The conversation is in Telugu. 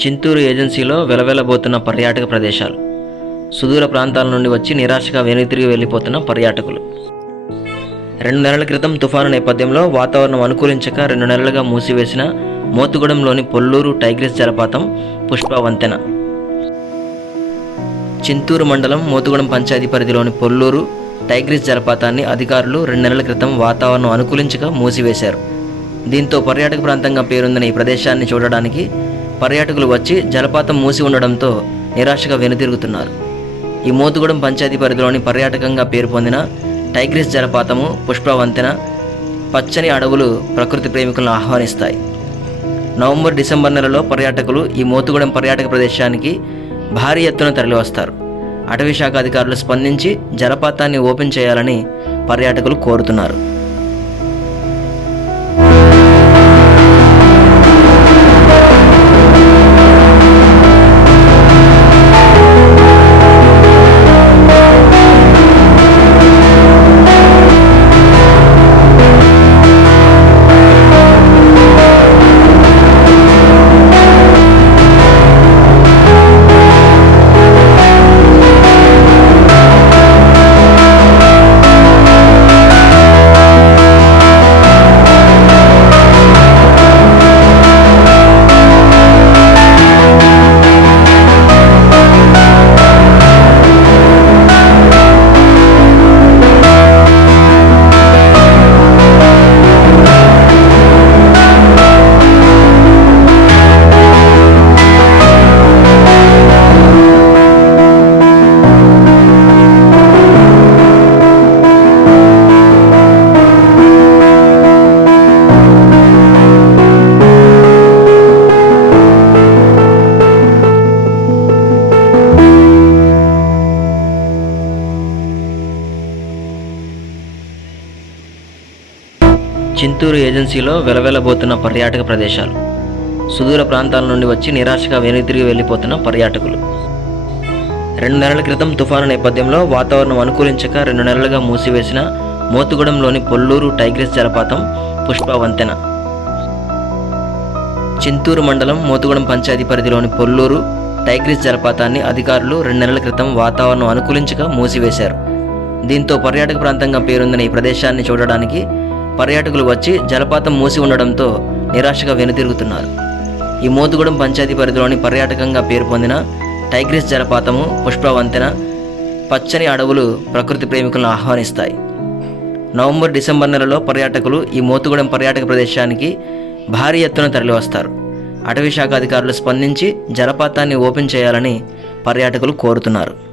చింతూరు ఏజెన్సీలో వెలవెలబోతున్న పర్యాటక ప్రదేశాలు. సుదూర ప్రాంతాల నుండి వచ్చి నిరాశగా వెనుతిరిగి వెళ్ళిపోతున్న పర్యాటకులు. రెండు నెలల క్రితం తుఫాను నేపథ్యంలో వాతావరణం అనుకూలించక రెండు నెలలుగా మూసివేసిన మోతుగూడెంలోని పొల్లూరు టైగ్రిస్ జలపాతం పుష్ప వంతెన చింతూరు మండలం మోతుగూడెం పంచాయతీ పరిధిలోని పొల్లూరు టైగ్రిస్ జలపాతాన్ని అధికారులు రెండు నెలల క్రితం వాతావరణం అనుకూలించక మూసివేశారు. దీంతో పర్యాటక ప్రాంతంగా పేరొందిన ఈ ప్రదేశాన్ని చూడడానికి పర్యాటకులు వచ్చి జలపాతం మూసి ఉండడంతో నిరాశగా వెనుతిరుగుతున్నారు. ఈ మోతుగూడెం పంచాయతీ పరిధిలోని పర్యాటకంగా పేరు పొందిన టైగ్రిస్ జలపాతము పుష్పవంతెన పచ్చని అడవులు ప్రకృతి ప్రేమికులను ఆహ్వానిస్తాయి. నవంబర్ డిసెంబర్ నెలలో పర్యాటకులు ఈ మోతుగూడెం పర్యాటక ప్రదేశానికి భారీ ఎత్తున తరలివస్తారు. అటవీ శాఖ అధికారులు స్పందించి జలపాతాన్ని ఓపెన్ చేయాలని పర్యాటకులు కోరుతున్నారు. చింతూరు ఏజెన్సీలో వెలవెలబోతున్న పర్యాటక ప్రదేశాలు. సుదూర ప్రాంతాల నుండి వచ్చి నిరాశగా వెనుతిరిగి వెళ్ళిపోతున్న పర్యాటకులు. రెండు నెలల క్రితం తుఫాను నేపథ్యంలో వాతావరణం అనుకూలించక రెండు నెలలుగా మూసివేసిన మోతుగూడెంలోని పొల్లూరు టైగ్రిస్ జలపాతం పుష్ప వంతెన చింతూరు మండలం మోతుగూడెం పంచాయతీ పరిధిలోని పొల్లూరు టైగ్రిస్ జలపాతాన్ని అధికారులు రెండు నెలల క్రితం వాతావరణం అనుకూలించక మూసివేశారు. దీంతో పర్యాటక ప్రాంతంగా పేరొందిన ఈ ప్రదేశాన్ని చూడడానికి పర్యాటకులు వచ్చి జలపాతం మూసి ఉండడంతో నిరాశగా వెనుతిరుగుతున్నారు. ఈ మోతుగూడెం పంచాయతీ పరిధిలోని పర్యాటకంగా పేరు పొందిన టైగ్రిస్ జలపాతము పుష్పవంతెన పచ్చని అడవులు ప్రకృతి ప్రేమికులను ఆహ్వానిస్తాయి. నవంబర్ డిసెంబర్ నెలలో పర్యాటకులు ఈ మోతుగూడెం పర్యాటక ప్రదేశానికి భారీ ఎత్తున తరలివస్తారు. అటవీ శాఖ అధికారులు స్పందించి జలపాతాన్ని ఓపెన్ చేయాలని పర్యాటకులు కోరుతున్నారు.